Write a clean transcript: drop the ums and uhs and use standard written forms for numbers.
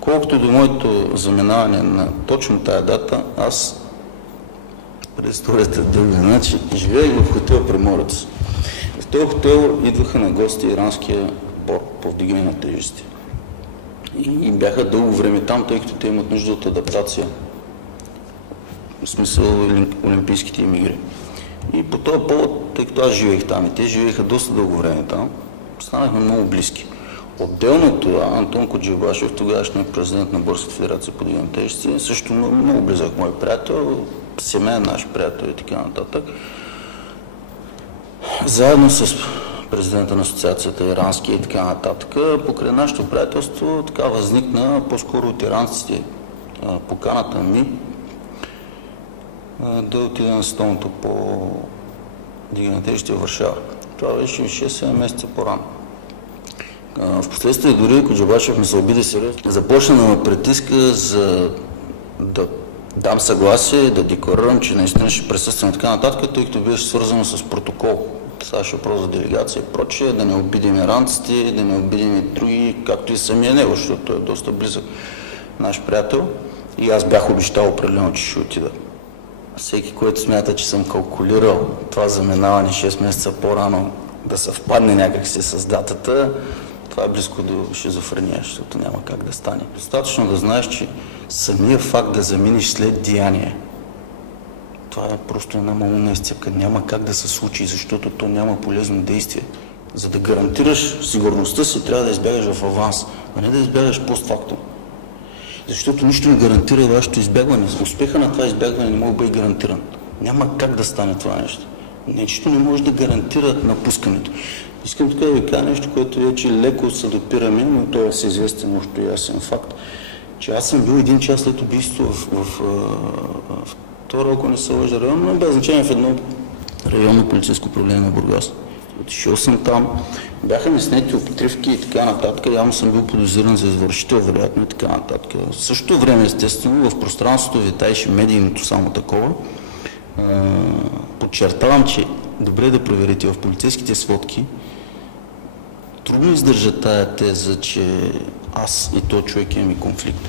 Колкото до моето заминаване на точно тая дата, аз през историята дълги, значи живеех в хотел Приморец. В този хотел идваха на гости иранския борд по вдигане на тежести. И бяха дълго време там, тъй като те имат нужда от адаптация. В смисъл олимпийските им игри. И по този повод, тъй като аз живеех там и те живееха доста дълго време там, станахме много близки. Отделно от това, Антон Коджибашев, тогавашният президент на Българската федерация по вдигане на тежести, също много близък мой приятел, семейен наш приятел и така нататък. Заедно с президента на асоциацията ирански и така нататък, покрай нашето приятелство така възникна по-скоро от иранците поканата ми да отида на световното по вдигане на тежести в Варшава. Това беше 6-7 месеца по-рано. Впоследствие дори Коджибашев ми се обиди сериозно. Започна да ме притиска за да дам съгласие, да декларирам, че наистина ще присъствам и така нататък, тъй като беше свързано с протокол. Ставаше въпрос за делегация и прочее, да не обидим иранците, да не обидим и други, както и самия него, защото той е доста близък наш приятел. И аз бях обещал определено, че ще отида. Всеки, който смята, че съм калкулирал това заминаване 6 месеца по-рано да съвпадне някакси с датата, това е близко до шизофрения, защото няма как да стане. Достатъчно да знаеш, че самия факт да заминеш след деяние, това е просто една малумна изцепка. Няма как да се случи, защото то няма полезно действие. За да гарантираш сигурността си, трябва да избягаш в аванс, а не да избягаш постфактум. Защото нищо не гарантира вашето избягване. Успеха на това избягване не може да бъде гарантиран. Няма как да стане това нещо. Нечето не може да гарантира напускането. Искам така да ви кажа нещо, което вече леко се допираме, но това е известен още ясен факт, че аз съм бил 1 час след убийство в втора, ако не се лъжа, район, но без значение в едно районно полицейско управление на Бургас. Отишъл съм там, бяха ми снети обтривки и така нататък, явно съм бил подозиран за извършител, вероятно и така нататък. В същото време, естествено, в пространството витаеше медийното само такова. Подчертавам, че добре е да проверите в полицейските сводки. Трудно издържа тая теза, че аз и този човек имаме конфликт.